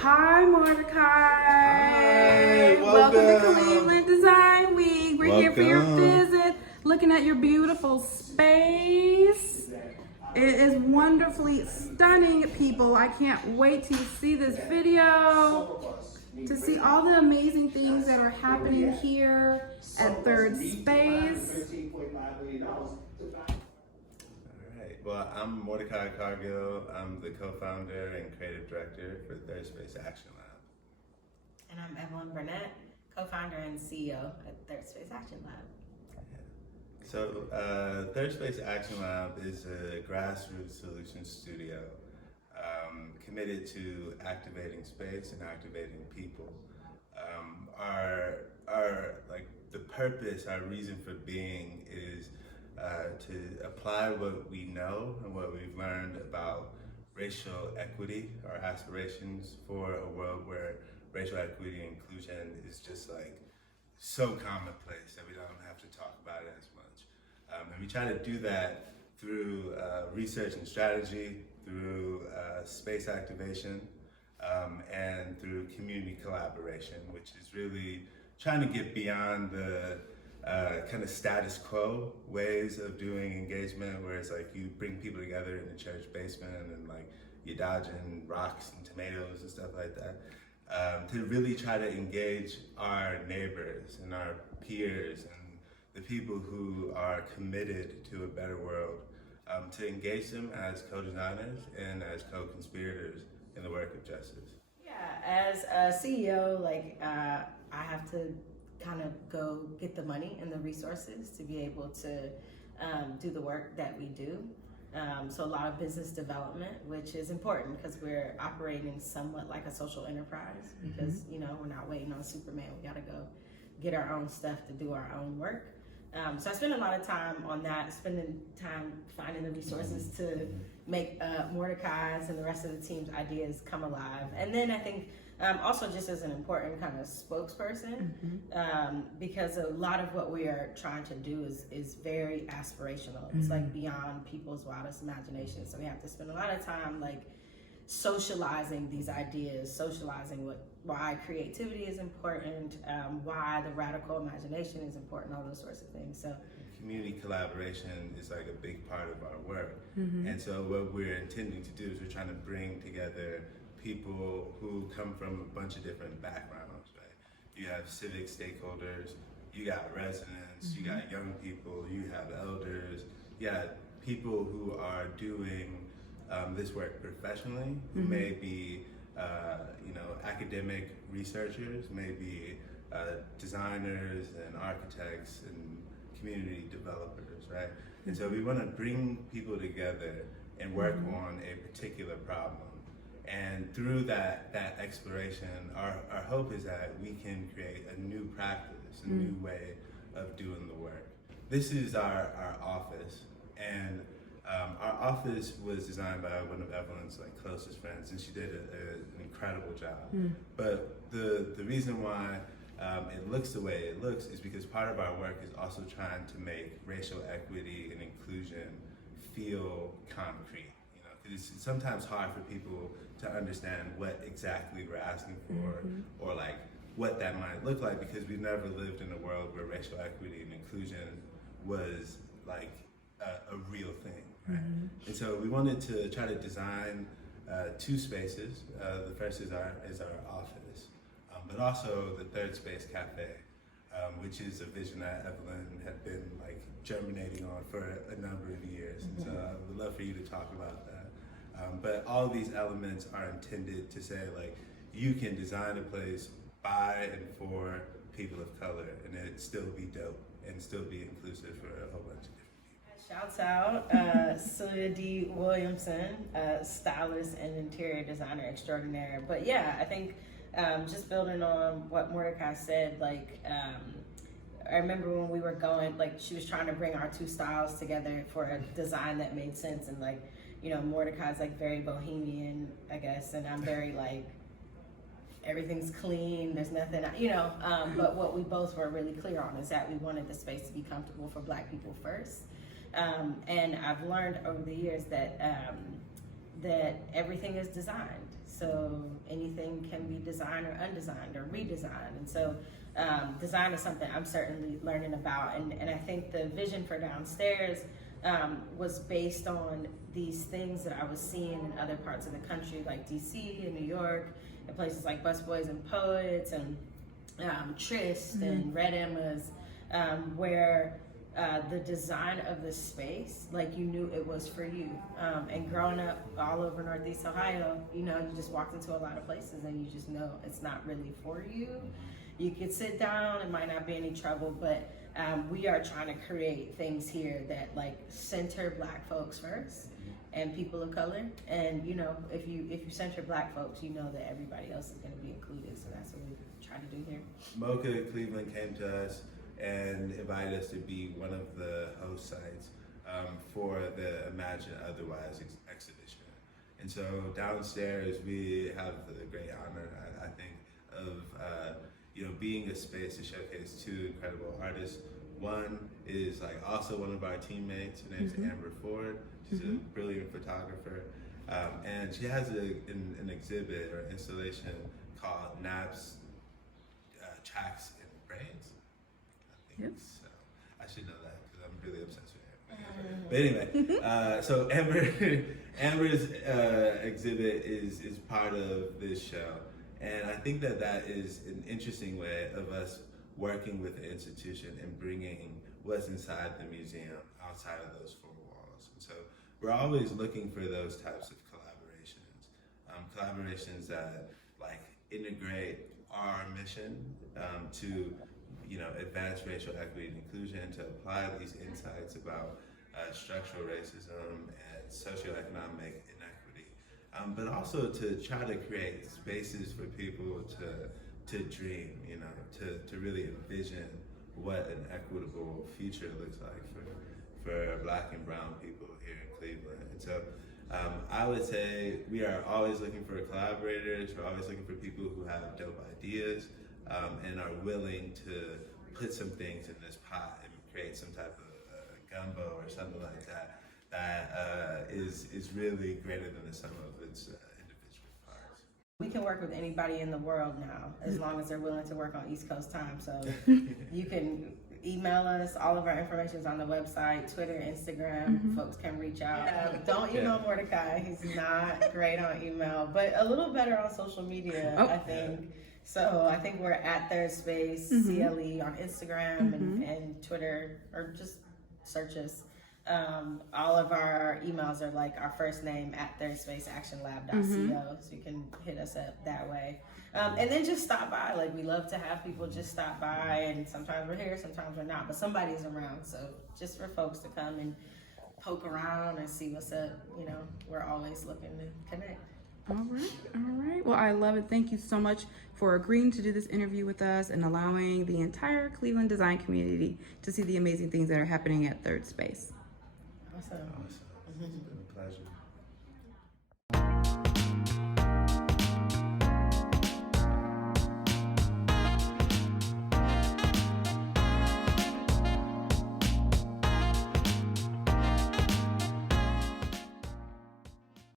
Hi, Mordecai. Hi, Welcome to welcome. Cleveland Design Week. We're here for your Welcome. visit, looking at your beautiful space. It is wonderfully stunning, people. I can't wait to see this video, to see all the amazing things that are happening here at ThirdSpace. All right. Well, I'm Mordecai Cargill. I'm the co-founder and creative director for ThirdSpace Action Lab. And I'm Evelyn Burnett, co-founder and CEO at ThirdSpace Action Lab. So, ThirdSpace Action Lab is a grassroots solutions studio committed to activating space and activating people. The purpose, our reason for being is to apply what we know and what we've learned about racial equity, our aspirations for a world where racial equity and inclusion is just like so commonplace that we don't have to talk about it as much. And we try to do that through research and strategy, through space activation, and through community collaboration, which is really trying to get beyond the kind of status quo ways of doing engagement, where it's like you bring people together in the church basement and like you're dodging rocks and tomatoes and stuff like that. To really try to engage our neighbors and our peers and the people who are committed to a better world, to engage them as co-designers and as co-conspirators in the work of justice. Yeah, as a CEO, I have to kind of go get the money and the resources to be able to do the work that we do. So a lot of business development, which is important because we're operating somewhat like a social enterprise because, we're not waiting on Superman. We got to go get our own stuff to do our own work. So I spend a lot of time on that, spending time finding the resources to make Mordecai's and the rest of the team's ideas come alive. And then I think also just as an important kind of spokesperson, because a lot of what we are trying to do is very aspirational. It's like beyond people's wildest imagination. So we have to spend a lot of time like socializing these ideas, socializing why creativity is important, why the radical imagination is important, all those sorts of things. So community collaboration is like a big part of our work. And so what we're intending to do is we're trying to bring together people who come from a bunch of different backgrounds, right? You have civic stakeholders, you got residents, you got young people, you have elders, you got people who are doing this work professionally, who may be academic researchers, maybe designers and architects and community developers, right? And so we want to bring people together and work on a particular problem. And through that exploration, our hope is that we can create a new practice, a new way of doing the work. This is our office, and our office was designed by one of Evelyn's closest friends, and she did an incredible job. But the reason why it looks the way it looks is because part of our work is also trying to make racial equity and inclusion feel concrete. Because it's sometimes hard for people to understand what exactly we're asking for, or what that might look like, because we've never lived in a world where racial equity and inclusion was a real thing, right? And so we wanted to try to design two spaces. The first is our office, but also the ThirdSpace Cafe, which is a vision that Evelyn had been germinating on for a number of years. And so I would love for you to talk about that. But all of these elements are intended to say you can design a place by and for people of color, and it still be dope and still be inclusive for a whole bunch of different people. shouts out Celia D. Williamson, stylist and interior designer extraordinaire. But yeah, I think just building on what Mordecai said, I remember when we were going, she was trying to bring our two styles together for a design that made sense, and Mordecai's very bohemian, I guess, and I'm very everything's clean, there's nothing, but what we both were really clear on is that we wanted the space to be comfortable for Black people first. And I've learned over the years that that everything is designed. So anything can be designed or undesigned or redesigned. And so design is something I'm certainly learning about. And I think the vision for downstairs was based on these things that I was seeing in other parts of the country, like DC and New York, and places like Busboys and Poets and Tryst and Red Emma's, where the design of the space, like you knew it was for you. And growing up all over Northeast Ohio, you know, you just walked into a lot of places and you just know it's not really for you. You could sit down, it might not be any trouble, but we are trying to create things here that like center Black folks first and people of color. And you know, if you center Black folks, you know that everybody else is going to be included. So that's what we try to do here. Mocha Cleveland came to us and invited us to be one of the host sites for the Imagine Otherwise exhibition. And so downstairs we have the great honor, I think, of you know, being a space to showcase two incredible artists. One is like also one of our teammates. Her name's Amber Ford. She's a brilliant photographer, and she has an exhibit or installation called Naps, Tracks, and Brains. I think so. I should know that because I'm really obsessed with her. But anyway, so Amber's exhibit is part of this show. And I think that is an interesting way of us working with the institution and bringing what's inside the museum outside of those four walls. And so we're always looking for those types of collaborations that like integrate our mission to, you know, advance racial equity and inclusion, to apply these insights about structural racism and socioeconomic inequity. But also to try to create spaces for people to dream, you know, to really envision what an equitable future looks like for Black and brown people here in Cleveland. And so I would say we are always looking for collaborators. We're always looking for people who have dope ideas and are willing to put some things in this pot and create some type of gumbo or something like that is really greater than the sum of its individual parts. We can work with anybody in the world now, as long as they're willing to work on East Coast time. So you can email us. All of our information is on the website, Twitter, Instagram. Folks can reach out. Don't email Mordecai. He's not great on email, but a little better on social media, I think. So I think we're at ThirdSpace, CLE on Instagram and Twitter, or just search us. All of our emails are like our first name at ThirdSpaceActionLab.co, so you can hit us up that way. And then just stop by. Like, we love to have people just stop by, and sometimes we're here, sometimes we're not, but somebody's around. So just for folks to come and poke around and see what's up, you know, we're always looking to connect. All right. Well, I love it. Thank you so much for agreeing to do this interview with us and allowing the entire Cleveland design community to see the amazing things that are happening at ThirdSpace. Awesome.